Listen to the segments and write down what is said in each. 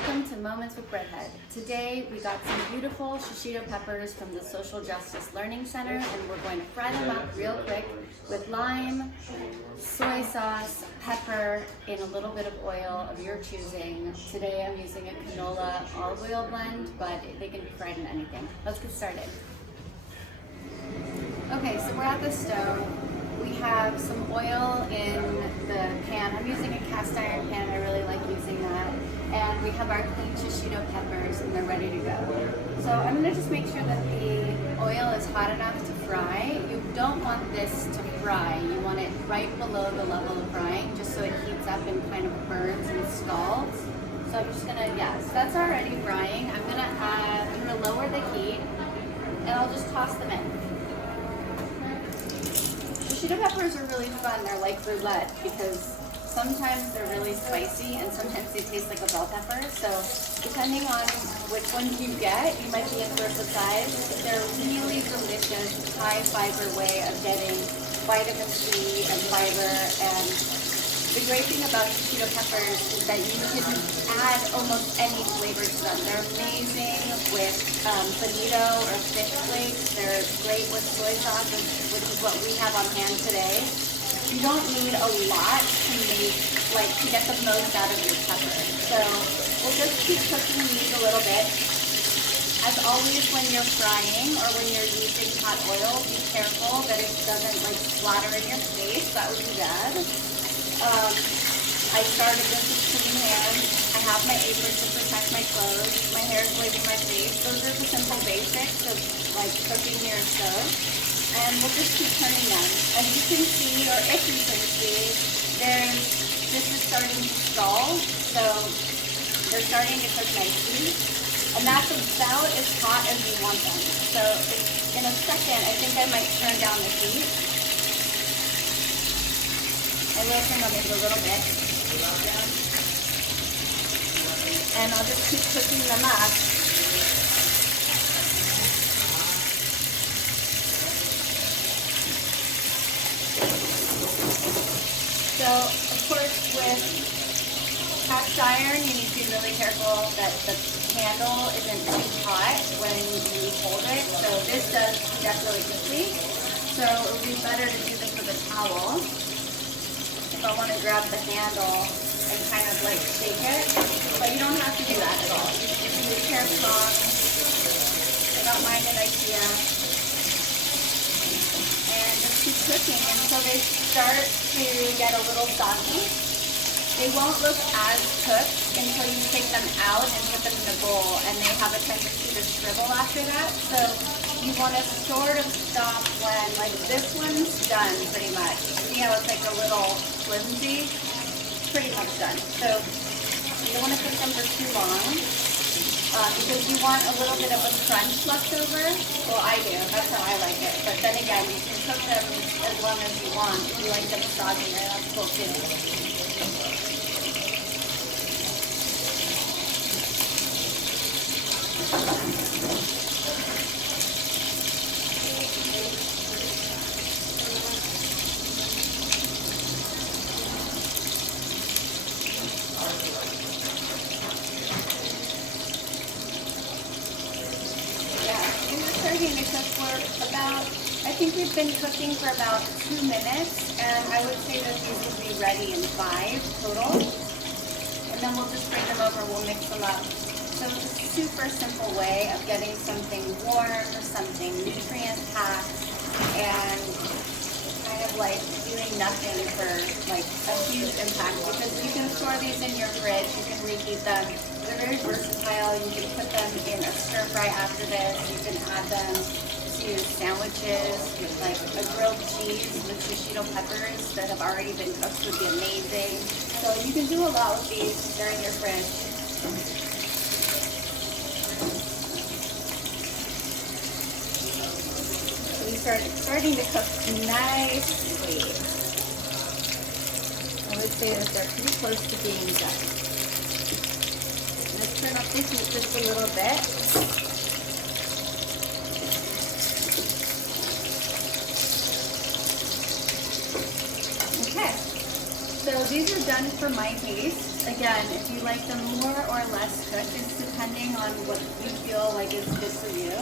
welcome to Moments with Breadhead. Today we got some beautiful Shishito peppers from the Social Justice Learning Center, and we're going to fry them up real quick with lime, soy sauce, pepper, in a little bit of oil of your choosing. Today I'm using a canola olive oil blend, but they can be fried in anything. Let's get started. Okay, so we're at the stove. We have some oil in the pan. I'm using a cast iron pan. I really like using that. And we have our clean Shishito peppers, and they're ready to go. So I'm going to just make sure that the oil is hot enough to fry. You don't want this to fry. You want it right below the level of frying, just so it heats up and kind of burns and scalds. So I'm just going to, yes, that's already frying. I'm going to lower the heat, and I'll just toss them in. Shishito peppers are really fun. They're like roulette because sometimes they're really spicy and sometimes they taste like a bell pepper. So depending on which ones you get, you might be in for a surprise. They're really delicious, high fiber way of getting vitamin C and fiber. And the great thing about Shishito peppers is that you can add almost any flavor to them. They're amazing with bonito or fish flakes. They're great with soy sauce, which is what we have on hand today. You don't need a lot to get the most out of your pepper. So we'll just keep cooking these a little bit. As always, when you're frying or when you're using hot oil, be careful that it doesn't splatter in your face. That would be bad. I started this with clean hands. I have my apron to protect my clothes. My hair is waving my face. Those are the simple basics of cooking near a stove. And we'll just keep turning them. As you can see, or if you can see, this is starting to stall. So they're starting to cook nicely. And that's about as hot as you want them. So in a second, I think I might turn down the heat. I will turn them maybe a little bit. And I'll just keep cooking them up. So, of course, with cast iron, you need to be really careful that the handle isn't too hot when you hold it. So this does heat up really quickly. So it would be better to do this with a towel. If I want to grab the handle and kind of shake it, but you don't have to do that at all. You can use hair strong. I got mine at IKEA. And just keep cooking until they start to get a little soggy. They won't look as cooked until you take them out and put them in a bowl, and they have a tendency to shrivel after that. So you want to sort of stop when, this one's done pretty much. See how it's a little flimsy? Pretty much done. So you don't want to cook them for too long because you want a little bit of a crunch left over. Well, I do. That's how I like it. But then again, you can cook them as long as you want. If you like them soggy, that's cool too. Starting to cook for about, I think we've been cooking for about 2 minutes, and I would say that these will be ready in 5 total. And then we'll just bring them over, we'll mix them up. So it's a super simple way of getting something warm, something nutrient-packed, and kind of doing nothing for a huge impact, because you can store these in your fridge, you can reheat them. They're very versatile. You can put them in a stir fry after this. You can add them to sandwiches with a grilled cheese with Shishito peppers that have already been cooked would be amazing. So you can do a lot with these. They're in your fridge. So these are starting to cook nicely. I would say that they're pretty close to being done. Let's turn up the heat just a little bit. Okay, so these are done for my taste. Again, if you like them more or less cooked, it's depending on what you feel like is good for you.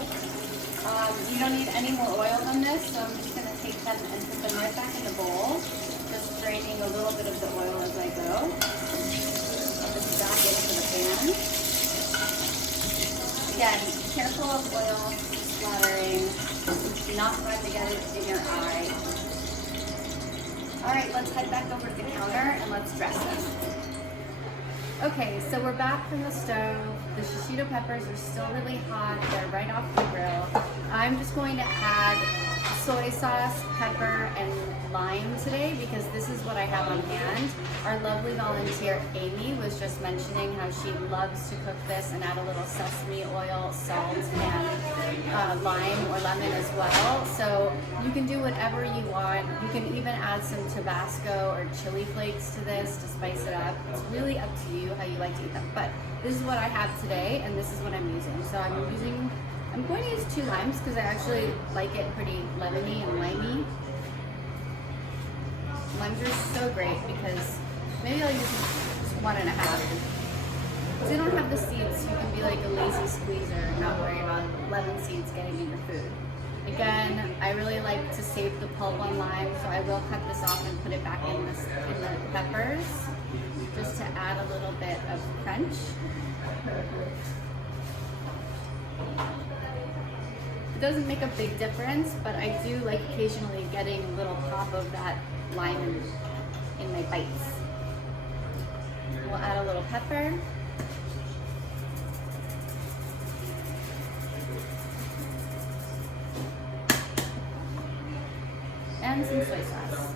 You don't need any more oil than this, so I'm just going to take them and put them right back in the bowl, just draining a little bit of the oil as I go. I'll just back into the pan. Again, careful of oil splattering. Do not try to get it in your eye. All right, let's head back over to the counter and let's dress them. Okay, so we're back from the stove. The shishito peppers are still really hot. They're right off the grill. I'm just going to add soy sauce, pepper, and lime today because this is what I have on hand. Our lovely volunteer Amy was just mentioning how she loves to cook this and add a little sesame oil, salt, and lime or lemon as well. So you can do whatever you want. You can even add some Tabasco or chili flakes to this to spice it up. It's really up to you how you like to eat them. But this is what I have today, and this is what I'm using. So I'm going to use 2 limes because I actually like it pretty lemony and limey. Limes are so great because maybe I'll use just 1.5. If they don't have the seeds, you can be like a lazy squeezer and not worry about lemon seeds getting in your food. Again, I really like to save the pulp on lime, so I will cut this off and put it back in the peppers just to add a little bit of crunch. It doesn't make a big difference, but I do like occasionally getting a little pop of that lime in my bites. We'll add a little pepper. And some soy sauce.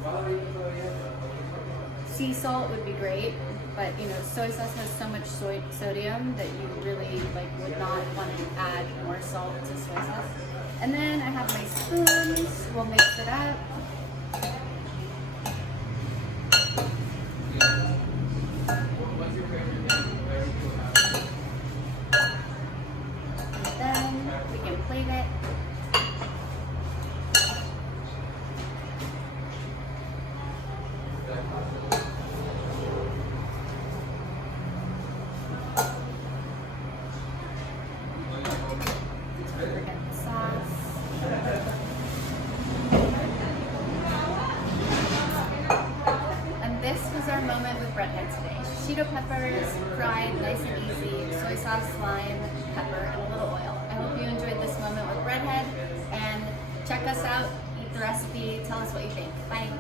Sea salt would be great, but you know, soy sauce has so much sodium that you really would not want to add more salt to soy sauce. And then I have my spoons. We'll mix it up. And then we can plate it. Our moment with breadhead today. Shishito peppers, fried, nice and easy, soy sauce, lime, pepper, and a little oil. I hope you enjoyed this moment with breadhead, and check us out, eat the recipe, tell us what you think. Bye.